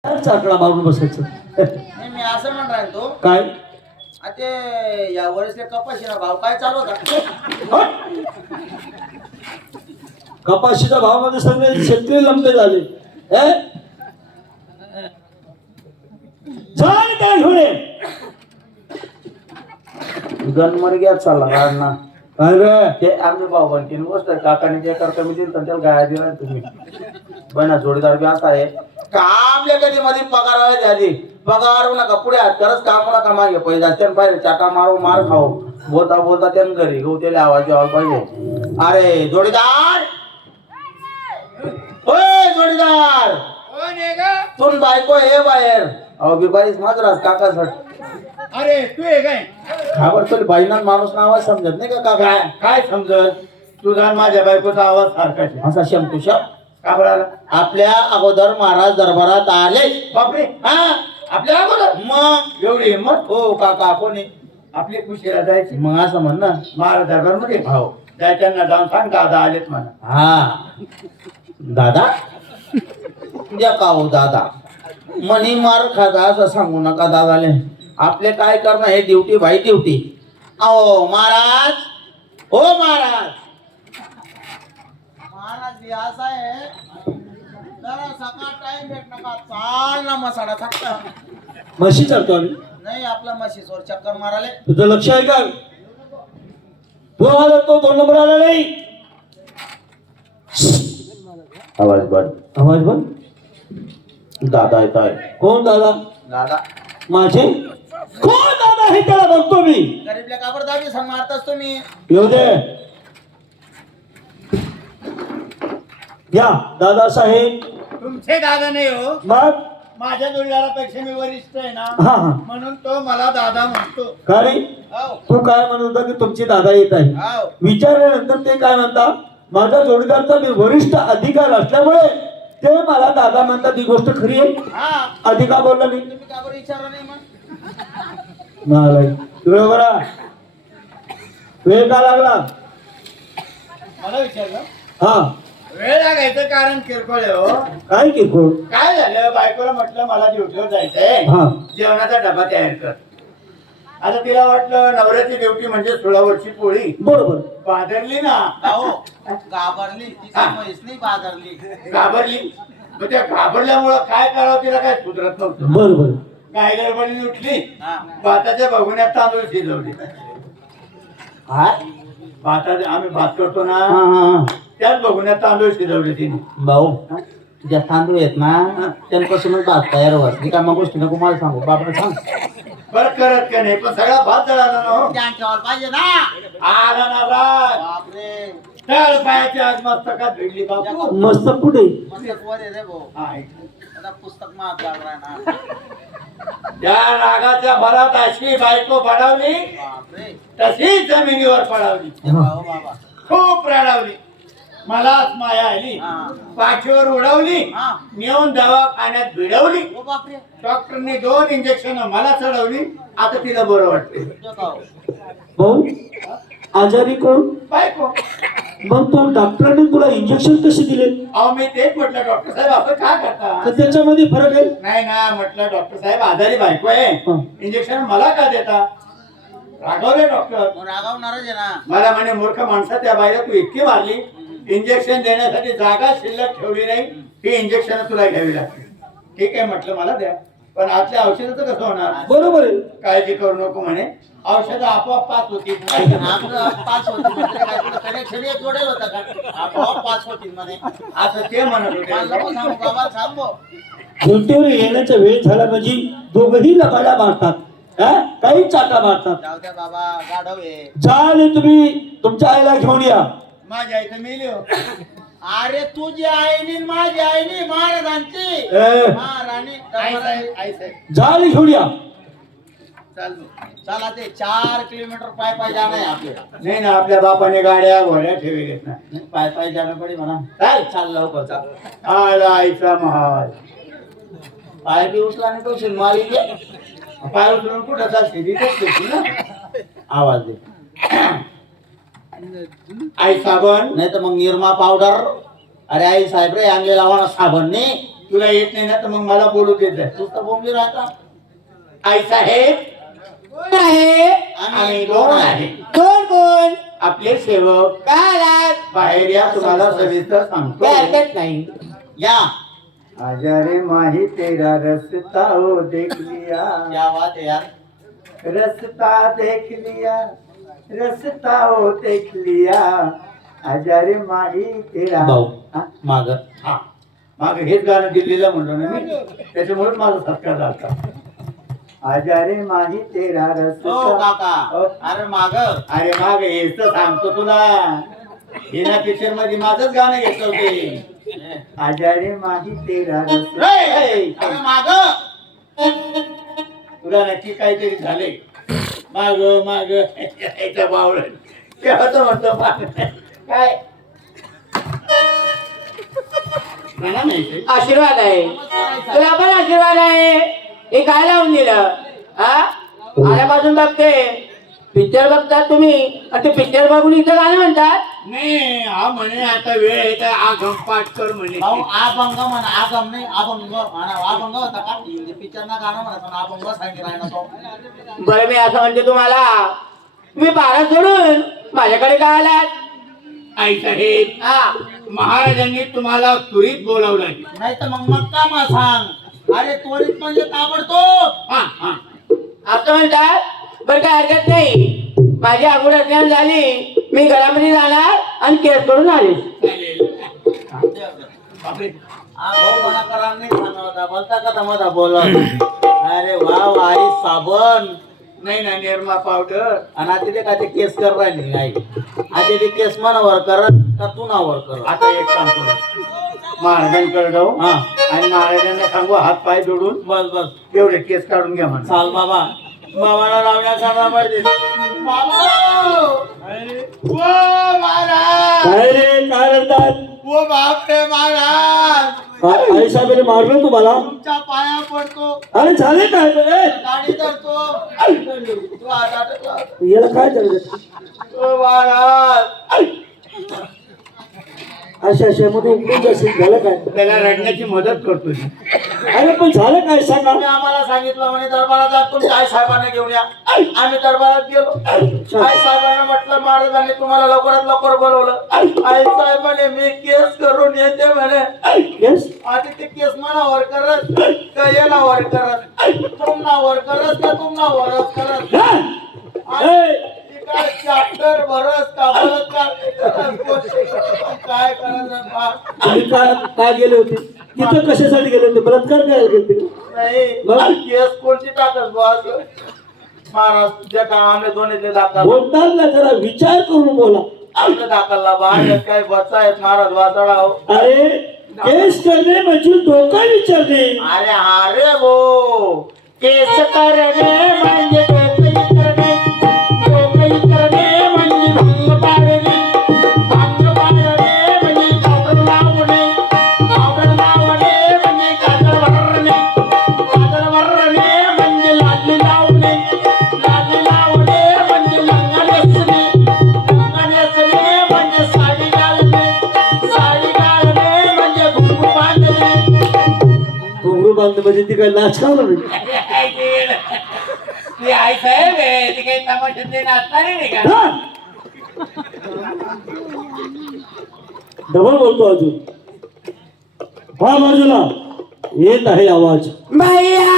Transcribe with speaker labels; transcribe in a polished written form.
Speaker 1: चाकडा मारून बसायचं.
Speaker 2: नाही मी असं म्हणणार तो
Speaker 1: काय
Speaker 2: ते या वर्षी कपाशीला भाव काय चालू होता?
Speaker 1: कपाशीच्या भावामध्ये सगळे शेतकरी लंबे झाले. हे? झाड काय घेऊन ये.
Speaker 2: गनमरग्यात चालला गाडना
Speaker 1: काय रे?
Speaker 2: ते आम्ही भाऊ बनतील गोष्ट काकाने जे करता मी दिलं त्याला गाया दिला तुम्ही बना जोडीदार बी असा आहे कामल्या कधी मध्ये पगार आहे आधी पगार नका पुढे हात करत काम नका मागे पैसे असते पाहिजे चाटा मारू मार खाऊ बोलता बोलता त्यानं घरी घेऊ त्याला आवाज यायला पाहिजे. अरे जोडीदार ओय जोडीदार तुम बायको हे बाहेर अहो बिबारीस माझराज काकासाठी.
Speaker 3: अरे तू आहे काय
Speaker 2: खबर तुला बाईना माणूस ना आवाज समजत नाही का काका?
Speaker 3: काय समजत तुझा माझ्या बायकोचा आवाज सारखाच आहे.
Speaker 2: असा शंकुशा
Speaker 3: का बरं?
Speaker 2: आपल्या अगोदर महाराज दरबारात आले.
Speaker 3: बापरे
Speaker 2: हा
Speaker 3: आपल्या अगोदर
Speaker 2: मग
Speaker 3: एवढी हिंमत
Speaker 2: हो काका कोणी
Speaker 3: आपली कुशीला जायची
Speaker 2: मग असं म्हण ना.
Speaker 3: महाराज दरबार मध्ये भाऊ त्यांना जाऊन सांग दादा आलेत म्हणा.
Speaker 2: हा दादा द्या का हो दादा मनी मार खादा असं सांगू नका दादाले. आपले काय करणं हे ड्युटी भाई ड्युटी. अहो महाराज हो महाराज महाराज बी असा आहे जरा सकाळ टाइम भेट नका चाल ना मसाडा थकता
Speaker 1: म्हशी चालतो आम्ही.
Speaker 2: नाही आपला म्हशीसवर चक्कर माराले.
Speaker 1: तुझं लक्ष आहे का? तो आला तो 2 नंबर आला नाही.
Speaker 2: आवाज बंद.
Speaker 1: आवाज बंद.
Speaker 2: दादा येत आहे.
Speaker 1: कोण दादा?
Speaker 2: दादा
Speaker 1: माझे कोण दादा हे त्याला बघतो मी.
Speaker 2: गरीबल्या काबर दाबी सांग मारतास तुम्ही.
Speaker 1: येऊ दे. या दादा साहेब.
Speaker 3: तुमचे दादा नाही हो
Speaker 1: मग
Speaker 3: माझ्या जोडीदारापेक्षा मी वरिष्ठ आहे ना
Speaker 1: हा हा
Speaker 3: म्हणून तो मला दादा म्हणतो.
Speaker 1: का रे?
Speaker 2: हाव
Speaker 1: तू काय म्हणत होता की तुमचे दादा येत आहे.
Speaker 2: हाव
Speaker 1: विचारल्यानंतर ते काय म्हणतात माझ्या जोडीदारचा मी वरिष्ठ अधिकार असल्यामुळे ते मला दादा म्हणतात. ही गोष्ट खरी आहे.
Speaker 2: हा
Speaker 1: अधिकार बोलला नाही.
Speaker 2: तुम्ही का बरं विचारा नाही मग?
Speaker 1: नालायक. तुला बरा वेळ का लागला?
Speaker 3: मला विचारलं
Speaker 1: हा
Speaker 3: वेळ लागायचं कारण किरकोळ आहे हो.
Speaker 1: काय किरकोळ?
Speaker 3: काय झालं बायकोला म्हटलं मला ड्युटीवर जायचंय
Speaker 1: हा
Speaker 3: जेवणाचा डबा तयार कर. आता तिला वाटलं नवऱ्याची ड्युटी म्हणजे 16 वर्षी पोळी
Speaker 1: बरोबर.
Speaker 3: बादरली ना
Speaker 2: अहो घाबरली तिची म्हैस नाही बाजारली.
Speaker 3: घाबरली. मग त्या घाबरल्यामुळं काय करावं तिला काय सुधरत नव्हतं.
Speaker 1: बरोबर.
Speaker 3: काय गडबडीने उठली
Speaker 2: हा
Speaker 3: भाताच्या बघुण्यात तांदूळ शिजवले.
Speaker 2: काय?
Speaker 3: भाताचे आम्ही भात करतो ना
Speaker 2: हा हा
Speaker 3: त्याच बघुण्यात तांदूळ शिजवले तिने.
Speaker 2: भाऊ तुझ्या तांदूळ आहेत ना त्यांपासूनच भात तयार होत नाही का? मग गोष्टी नको मला सांगू बापरे सांग.
Speaker 3: बरं करत का नाही पण सगळा भात जळाला ना हो.
Speaker 2: ध्यान ठेवायला पाहिजे ना.
Speaker 3: आला ना राग
Speaker 2: बापरे
Speaker 3: तळ पायाची आज मस्तकात भिडली बापू.
Speaker 1: मस्त पुढे.
Speaker 2: मस्त वर आहे रे भाऊ.
Speaker 3: हा,
Speaker 2: आता पुस्तक महाग लागलाय ना.
Speaker 3: त्या रागाच्या भरात अशी बायको पडावली
Speaker 2: बापरे
Speaker 3: तशीच जमिनीवर पडावली.
Speaker 2: भाऊ बाबा
Speaker 3: खूप रडावली. मलाच माया आली.
Speaker 2: हा
Speaker 3: पाठीवर उडवली
Speaker 2: हा
Speaker 3: नेऊन दवाखान्यात भिडवली.
Speaker 2: ओ बापरे
Speaker 3: डॉक्टरने 2 इंजेक्शन मला चढवली. आता तिला बरं वाटते.
Speaker 1: भाऊ आजारी कोण?
Speaker 3: बायको.
Speaker 1: मग तो डॉक्टरांनी तुला इंजेक्शन कसे दिले?
Speaker 3: अहो मी तेच म्हटलं डॉक्टर साहेब आपण काय करता?
Speaker 1: तर त्याच्यामध्ये फरक आहे.
Speaker 3: नाही ना म्हटलं डॉक्टर साहेब आजारी बायको आहे
Speaker 1: हं.
Speaker 3: इंजेक्शन मला का देता? रागवले डॉक्टर.
Speaker 2: मग रागावणारच आहे ना.
Speaker 3: मला म्हणे मूर्ख माणसा त्या बाईला तू इतकी मारली इंजेक्शन देण्यासाठी जागा शिल्लक ठेवली नाही. ही इंजेक्शन तुला घ्यावी लागतील. ठीक आहे म्हटलं मला द्या पण आतल्या औषधाचं कसं होणार?
Speaker 1: बरोबर आहे.
Speaker 3: काळजी करू नको म्हणे औषधं आपोआप पास होती.
Speaker 2: आपलं पाच होती म्हणजे काय तुला कनेक्शन एक जोडेल होता का? आपोआप पाच होतील म्हणे.
Speaker 3: असं ते म्हणत
Speaker 2: मला नको
Speaker 3: होते.
Speaker 2: सांगू बाबा सांग भाऊ.
Speaker 1: ड्युटीवर येण्याचा वेळ झाला म्हणजे दोघंही लबाडा मारतात. हा? काही चाटा मारतात.
Speaker 2: जाऊ द्या बाबा गाढव आहे.
Speaker 1: चालेल तुम्ही तुमच्या आईला घेऊन या.
Speaker 3: माझ्या इथं मेली हो.
Speaker 2: अरे तुझी आईनी न माझी आईनी महाराजांची
Speaker 1: ए,
Speaker 2: महाराणी
Speaker 3: आई साहेब आई साहेब
Speaker 1: जाल घेऊन या.
Speaker 3: चाल.
Speaker 2: चला ते 4 किलोमीटर पाय पाय जाणं आहे आपल्याला.
Speaker 3: नाही ना आपल्या बापाने गाड्या घोड्या ठेवलेत ना.
Speaker 2: नाही, पाय पाय जाणं पडे म्हणा.
Speaker 3: चाल.
Speaker 2: चाल लवकर चाल.
Speaker 3: आला आईचा महाल.
Speaker 2: पाय बी उचला नाही तो मारी दे.
Speaker 3: पाय उचलून कुठं चालते तिथेच ठेवते ना.
Speaker 2: आवाज दे.
Speaker 3: आई साबण
Speaker 2: नाही तर मग निरमा पावडर. अरे आई साहेब रे आणलेला साबण नाही
Speaker 3: तुला येत नाही ना तर मग मला बोलू देत जा.
Speaker 2: तू तर बोंबली राहता.
Speaker 3: आई साहेब
Speaker 4: कोण आहे?
Speaker 3: आम्ही दोन आहे.
Speaker 4: कोण कोण?
Speaker 3: आपले सेवक
Speaker 4: काय आलात?
Speaker 3: बाहेर या, तुम्हाला सविस्तर सांगतो.
Speaker 4: काय हरकत नाही.
Speaker 2: या.
Speaker 3: आजारे माही तेरा रस्ता हो देख लिया,
Speaker 2: क्या बात है यार.
Speaker 3: रस्ता देख लिया, रस्ता हो देख लिया, आजारे माही तेरा.
Speaker 2: भाऊ.
Speaker 3: हा?
Speaker 2: माग.
Speaker 3: हा. माग हेच गाणं दिल्लीला म्हणलो ना मी, त्याच्यामुळे माझा सत्कार झाला. आजारे माही तेरा
Speaker 2: हो
Speaker 3: रस्ता.
Speaker 2: काका.
Speaker 3: हो.
Speaker 2: अरे माग.
Speaker 3: अरे माग हेच तर सांगतो तुला, हिना पिक्चर मध्ये माझंच गाणं घेतलं होते. आजारे माही तेरा रस्ता.
Speaker 2: अरे माग.
Speaker 3: तुला नक्की काहीतरी झाले. माग माग याच्या बावळ तेव्हा म्हणतो माग काय म्हणा नाही.
Speaker 4: आशीर्वाद आहे. तुला पण आशीर्वाद आहे. हे काय लावून दिलं? हा? आल्यापासून बघते. पिक्चर बघतात तुम्ही आणि ते पिक्चर बघून इथं गाणं म्हणतात.
Speaker 3: नाही हा म्हणे आता वेळ आहे तर आगम पाठ कर म्हणे.
Speaker 2: भाऊ अभंग म्हणा. आगम नाही अभंग म्हणा. अभंग होता का पिक्चर ना गाणं म्हणा पण अभंग सांगितलं आहे ना तो.
Speaker 4: बरं मी असं म्हणते तुम्हाला, तुम्ही बारा सोडून माझ्याकडे काय आलात?
Speaker 3: आई साहेब
Speaker 4: हा.
Speaker 3: महाराजांनी तुम्हाला त्वरित बोलावलंय.
Speaker 2: नाही तर मग का मग सांग. अरे त्वरित म्हणजे ताबडतोब.
Speaker 3: हा हा
Speaker 4: असं म्हणतात. बरं काय हरकत नाही. माझी आंघोळ स्नान झाली, मी घरामध्ये जाणार आणि केस करून आले.
Speaker 3: चालेल. बापरे
Speaker 2: हा भाऊ मला करा नाही सांगा होता. बोलता का तमादा बोला. अरे वा वाई साबण
Speaker 3: नाही ना निरमा पावडर.
Speaker 2: आणि आता ते काय ते केस कर राहिली आई. आता ते केस मनावर करत का तू नावर करत.
Speaker 3: आता एक काम करू, महाराजांकडे जाऊ
Speaker 2: हा
Speaker 3: आणि महाराजांना सांगू हात पाय जोडून
Speaker 2: बस बस
Speaker 3: एवढे केस काढून घ्या म्हणा.
Speaker 2: चाल बाबा. बाबाला लावण्या करणार पाहिजे. बाबा.
Speaker 3: ओ महाराज,
Speaker 1: काय रे काय रडतात?
Speaker 3: ओ बापरे महाराज,
Speaker 1: काय आई साहेबांनी मारलं तुम्हाला?
Speaker 2: तुमच्या पाया पडतो.
Speaker 1: अरे झाले काय बरे?
Speaker 2: गाडी धरतो. तू आता टाकला.
Speaker 1: याला काय चालत?
Speaker 2: ओ महाराज.
Speaker 1: अशा अशा मध्ये उकळून जाशील. झालं काय?
Speaker 3: त्याला रडण्याची मदत करतो मी.
Speaker 1: अरे पण झालं काय सांगा?
Speaker 2: तुम्ही आम्हाला सांगितलं म्हणे दरबारात जात तुम्ही आई साहेबांना घेऊन या. आम्ही दरबारात गेलो. आई साहेबांना म्हटलं महाराजांनी तुम्हाला लवकरात लवकर बोलवलं. आई साहेबांनी मी केस करून येते म्हणे.
Speaker 1: येस
Speaker 2: आता ते केस मनावर करत का येणावर करत. तुमनावर करत का तुमनावरच करत. काय चॅप्टर भरस का बलात्कार करत. काय करायचं बा.
Speaker 1: तुम्ही काय गेले होते तिथं? कशासाठी गेले होते? बलात्कार करायला गेले होते?
Speaker 2: नाही केस कोणती टाकत बस. महाराज तुझ्या कामाने दोन्हीतले दाखल.
Speaker 1: बोलताना जरा विचार करून बोला.
Speaker 2: आमच्या दाखलला बाहेर काय बच्चा आहेत महाराज वाचडा हो.
Speaker 1: अरे केस करणे म्हणजे डोका विचारणे.
Speaker 2: अरे हा रे भो.
Speaker 4: केस करणे म्हणजे डोकं करणे, डोकं करणे म्हणजे भंग पाडणे, भंग पाडणे म्हणजे काजळ लावणे, काजळ लावणे म्हणजे काजळ भरणे, काजळ भरणे म्हणजे लाली लावणे, लाली लावणे म्हणजे लंगा नेसणे, लंगा नेसणे म्हणजे साडी घालणे, साडी घालणे म्हणजे घुंगरू बांधणे.
Speaker 1: घुंगरू बांधणं म्हणजे ती काय नाचकावलं म्हणजे?
Speaker 3: ती आई साहेब आहे, ती काही तमाशातली नाचणारी नाही का?
Speaker 1: डबल बोलतो अजून. हा बाजूला येत आहे आवाज.
Speaker 4: भैया